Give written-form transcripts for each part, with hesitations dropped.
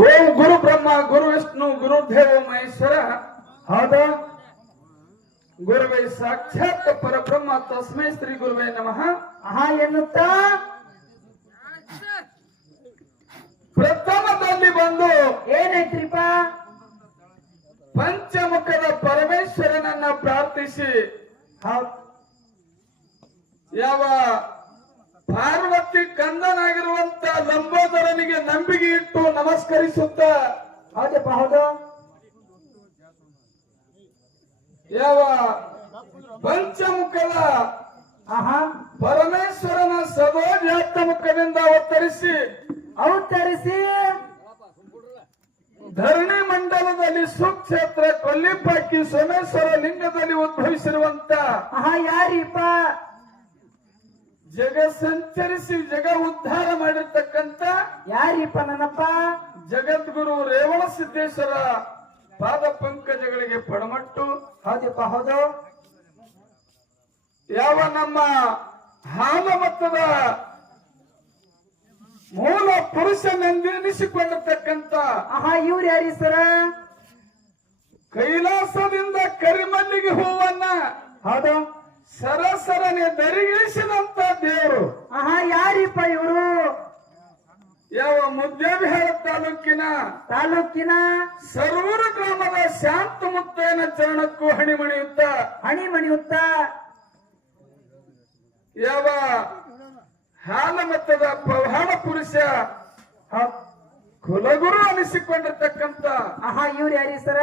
ಓಂ ಗುರು ಬ್ರಹ್ಮ ಗುರು ವಿಷ್ಣು ಗುರುದೇವ ಮಹೇಶ್ವರ ಹೌದ ಗುರುವೇ ಸಾಕ್ಷಾತ್ ಪರಬ್ರಹ್ಮ ತಸ್ಮೈ ಶ್ರೀ ಗುರುವೇ ನಮಃ ಎನ್ನುತ್ತಾ ಪ್ರಥಮದಲ್ಲಿ ಬಂದು ಏನೈತ್ರಿಪ ಪಂಚಮುಖದ ಪರಮೇಶ್ವರನನ್ನ ಪ್ರಾರ್ಥಿಸಿ ಯಾವ ಪಾರ್ವತಿ ಕಂದನಾಗಿರುವಂತ ಲಂಬೋದರನಿಗೆ ನಂಬಿಕೆ ಇಟ್ಟು ನಮಸ್ಕರಿಸುತ್ತ ಹೌದಪ್ಪ ಹೌದು ಯಾವ ಪಂಚಮುಖದ ಪರಮೇಶ್ವರನ ಸದೋಜಾತ ಮುಖದಿಂದ ಅವತರಿಸಿ ಧರಣಿ ಮಂಡಲದಲ್ಲಿ ಸುಕ್ಷೇತ್ರ ಕೊಲ್ಲಿಪಾಕಿ ಸೋಮೇಶ್ವರ ಲಿಂಗದಲ್ಲಿ ಉದ್ಭವಿಸಿರುವಂತ ಯಾರಿಪ್ಪ ಜಗ ಸಂಚರಿಸಿ ಜಗ ಉದ್ಧಾರ ಮಾಡಿರ್ತಕ್ಕಂತ ಯಾರಿಪ್ಪ ನನ್ನಪ್ಪ ಜಗದ್ಗುರು ರೇವಣ ಸಿದ್ದೇಶ್ವರ ಪಾದ ಪಂಕಜಗಳಿಗೆ ಪಡಮಟ್ಟು ಹೌದಪ್ಪ ಹೌದು ಯಾವ ನಮ್ಮ ಹಾಲಮತ್ತದ ಮೂಲ ಪುರುಷನೆಂದೆನಿಸಿಕೊಂಡಿರ್ತಕ್ಕಂತ ಇವ್ರು ಯಾರಿ ಸರ ಕೈಲಾಸದಿಂದ ಕರಿಮಲ್ಲಿಗೆ ಹೂವನ್ನ ಹೌದು ಸರಸರನೆ ದರಿಗಿಳಿಸಿದಂತ ದೇವರು ಯಾರಿಪ್ಪ ಇವರು ಯಾವ ಮುದ್ದೇಬಿಹಾಳ ತಾಲೂಕಿನ ಸರ್ವೂರು ಗ್ರಾಮದ ಶಾಂತ ಮುತ್ತಯ್ಯನ ಚರಣಕ್ಕೂ ಹಣಿಮಣಿಯುತ್ತ ಯಾವ ಹಾಲಮತ್ತದ ಪವಾಡ ಪುರುಷ ಕುಲಗುರು ಅನಿಸಿಕೊಂಡಿರ್ತಕ್ಕಂತ ಇವ್ರು ಯಾರಿ ಸರ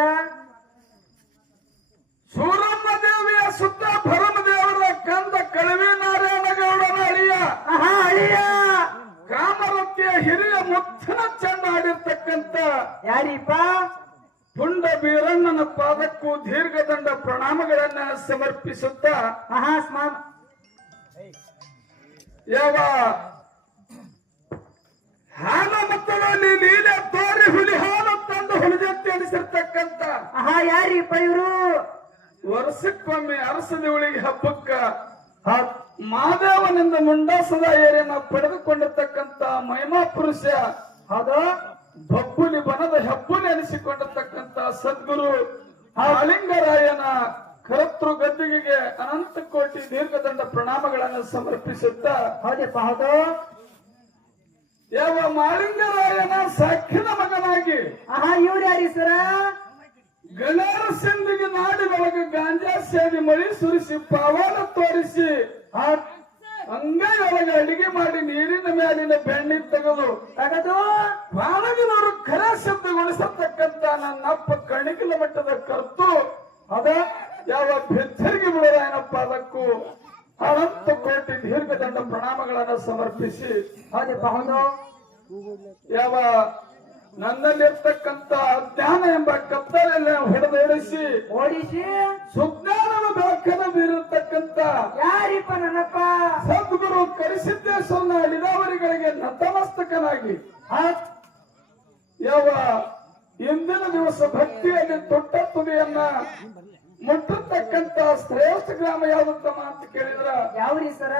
ಸೂರಮ್ಮ ದೇವಿಯ ಸುತ್ತ ಭರಮದೇವರ ಕಂದ ಕಳವಿ ನಾರಾಯಣಗೌಡನ ಅಳಿಯ ಕಾಮರತಿಯ ಹಿರಿಯ ಮುತ್ತನ ಚೆಂಡ ಆಡಿರ್ತಕ್ಕಂತ ಯಾರಿಪ್ಪ ಪುಂಡ ಬೀರಣ್ಣನ ಪಾದಕ್ಕೂ ದೀರ್ಘದಂಡ ಪ್ರಣಾಮಗಳನ್ನ ಸಮರ್ಪಿಸುತ್ತ ಯಾವ ಹಾಲಮತ್ತದಲ್ಲಿ ಲೀಲೆ ತೋರಿ ಹುಲಿ ಹಾಲು ತಂದು ಹುಲಿಜತ್ತಿ ಅನಿಸಿರ್ತಕ್ಕಂತ ಯಾರಿಪ್ಪ ಇವರು ವರ್ಷಕ್ಕೊಮ್ಮೆ ಅರಸದೇವಳಿಗೆ ಹಬ್ಬಕ್ಕ ಮಾದೇವನಿಂದ ಮುಂಡಾಸದ ಏರಿಯನ್ನ ಪಡೆದುಕೊಂಡಿರ್ತಕ್ಕಂತ ಮಹಿಮಾ ಪುರುಷ ಬಬ್ಬುಲಿ ಬನದ ಹೆಬ್ಬುಲಿ ಅನಿಸಿಕೊಂಡಿರ್ತಕ್ಕಂತ ಸದ್ಗುರು ಆಲಿಂಗರಾಯನ ಕರತೃ ಗದ್ದಿಗೆಗೆ ಅನಂತ ಕೋಟಿ ದೀರ್ಘದಂಡ ಪ್ರಣಾಮಗಳನ್ನು ಸಮರ್ಪಿಸುತ್ತಾ ಹೌದಪ್ಪ ಹೌದು ಯಾವ ಮಾಲಿಂಗರಾಯನ ಸಾಕ್ಷಿನ ಮಗನಾಗಿ ಇವ್ರು ಯಾರಿ ಸರ ಗಣೇರ ಸಿಂಧಿಗೆ ನಾಡಿ ಒಳಗೆ ಗಾಂಜಾ ಸೇದಿ ಮಳಿ ಸುರಿಸಿ ಪಾವಾನ ತೋರಿಸಿ ಅಂಗೈಯೊಳಗೆ ಅಡಿಗೆ ಮಾಡಿ ನೀರಿನ ಮೇಲಿನ ಬೆಣ್ಣೆ ತೆಗೆದು ಬಾಲಗಿನವರು ಖರ ಶಬ್ದಗೊಳಿಸತಕ್ಕಂತ ನನ್ನಪ್ಪ ಕಣಿಗಿಲ ಮಟ್ಟದ ಕರ್ತು ಯಾವ ಬೆಚ್ಚರಿಗೆ ಬಿಡೋರಾಯನಪ್ಪ ಅದಕ್ಕೂ ಅನಂತ ಕೋಟಿ ದೀರ್ಘದಂಡ ಪ್ರಣಾಮಗಳನ್ನು ಸಮರ್ಪಿಸಿ ಯಾವ ನನ್ನಲ್ಲಿರ್ತಕ್ಕಂತ ಅಜ್ಞಾನ ಎಂಬ ಕತ್ತಲೆಲ್ಲ ಹಿಡಿದೇರಿಸಿ ಓಡಿಸಿ ಸುಜ್ಞಾನದ ಬೆಳಕನ್ನು ಬೀರಿರ್ತಕ್ಕಂತ ಯಾರಿಪ್ಪ ನನ್ನಪ್ಪ ಸದ್ಗುರು ಕರಿಸಿದ್ದೇಶ್ವರನ ಅಡಿದಾವರಿಗಳಿಗೆ ನತಮಸ್ತಕನಾಗಿ ಯಾವ ಇಂದಿನ ದಿವಸ ಭಕ್ತಿಯಲ್ಲಿ ತೊಟ್ಟ ತುದಿಯನ್ನ ಮುಟ್ಟತಕ್ಕಂತ ಶ್ರೇಷ್ಠ ಗ್ರಾಮ ಯಾವುದಮ್ಮ ಅಂತ ಕೇಳಿದ್ರ ಯಾವ್ರಿ ಸರ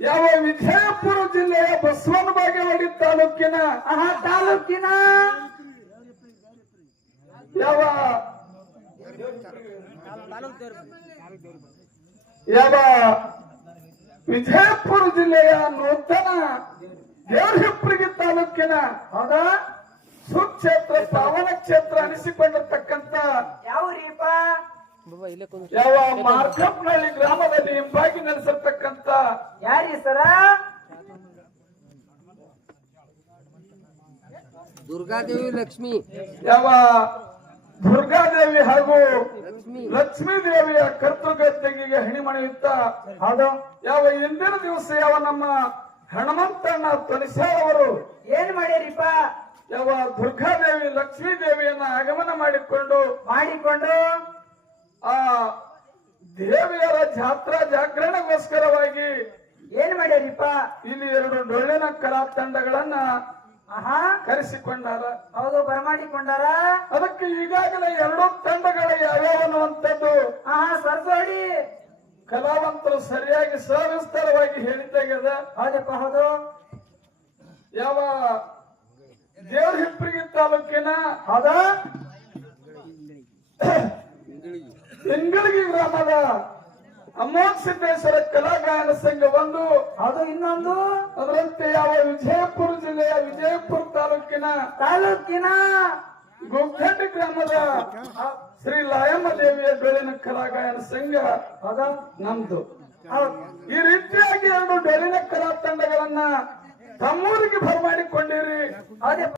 ಯಾವ ವಿಜಯಪುರ ಜಿಲ್ಲೆಯ ಬಸವನ ಬಾಗೇವಾಡಿ ತಾಲೂಕಿನ ಯಾವ ಯಾವ ವಿಜಯಪುರ ಜಿಲ್ಲೆಯ ನೂತನ ದೇವರಹಿಪ್ಪರಿಗೆ ತಾಲೂಕಿನ ಸುಕ್ಷೇತ್ರ ಪಾವನ ಕ್ಷೇತ್ರ ಅನಿಸಿಕೊಂಡಿರ್ತಕ್ಕಂತ ಯಾವ್ರೀಪ ಯಾವ ಮಾರ್ಕಪ್ನಹಳ್ಳಿ ಗ್ರಾಮದಲ್ಲಿ ಹಿಂಬಾಗಿ ನೆಲೆಸಿರ್ತಕ್ಕಂತ ಯಾರಿ ಸರ ದುರ್ಗಾದೇವಿ ಲಕ್ಷ್ಮಿ ಯಾವ ದುರ್ಗಾದೇವಿ ಹಾಗೂ ಲಕ್ಷ್ಮೀ ದೇವಿಯ ಕರ್ತೃಗದ್ದೆಗೆ ಹಣಿಮಣಿಯುತ್ತ ಯಾವ ಇಂದಿನ ದಿವಸ ಯಾವ ನಮ್ಮ ಹನುಮಂತಣ್ಣ ತೊನಿಸಾರ್ ಅವರು ಏನ್ ಮಾಡ್ಯಾರಿಪ್ಪ ಯಾವ ದುರ್ಗಾದೇವಿ ಲಕ್ಷ್ಮೀ ದೇವಿಯನ್ನ ಆಗಮನ ಮಾಡಿಕೊಂಡು ಆ ದೇವಿಯರ ಜಾತ್ರಾ ಜಾಗರಣಗೋಸ್ಕರವಾಗಿ ಏನ್ ಮಾಡ್ಯಾರಿಪ್ಪ ಇಲ್ಲಿ 2 ಡೊಳ್ಳಿನ ಕಲಾ ತಂಡಗಳನ್ನ ಕರೆಸಿಕೊಂಡಾರ. ಹೌದು, ಬರಮಾಡಿಕೊಂಡಾರ. ಅದಕ್ಕೆ ಈಗಾಗಲೇ 2 ತಂಡಗಳ ಯಾವ್ಯಾವ ಅನ್ನುವಂಥದ್ದು ಸರಸೋಡಿ ಕಲಾವಂತರು ಸರಿಯಾಗಿ ಸವಿಸ್ತಾರವಾಗಿ ಹೇಳಿದ್ದಾಗ್ಯದ. ಹೌದಪ್ಪ ಹೌದು. ಯಾವ ದೇವ್ರ ಹಿಪ್ಪರಿಗಿ ತಾಲೂಕಿನ ಹೌದಾ ಇಂಗಳಗಿ ಗ್ರಾಮದ ಅಮೋಘ ಸಿದ್ದೇಶ್ವರ ಕಲಾಗಾಯನ ಸಂಘ ಒಂದು, ಹೌದು. ಇನ್ನೊಂದು ಅದರಂತೆ ಯಾವ ವಿಜಯಪುರ ಜಿಲ್ಲೆಯ ವಿಜಯಪುರ ತಾಲೂಕಿನ ಗುಗ್ಗಟ್ಟಿ ಗ್ರಾಮದ ಶ್ರೀ ಲಾಯಮ್ಮ ದೇವಿಯ ಡೊಳ್ಳಿನ ಕಲಾಗಾಯನ ಸಂಘ ಹೌದಾ ನಮ್ದು. ಹೌದು. ಈ ರೀತಿಯಾಗಿ ಎರಡು ಡೊಳ್ಳಿನ ಕಲಾ ತಂಡಗಳನ್ನ ತಮ್ಮೂರಿಗೆ ಬರಮಾಡಿಕೊಂಡಿರಿ. ಹೌದಪ್ಪ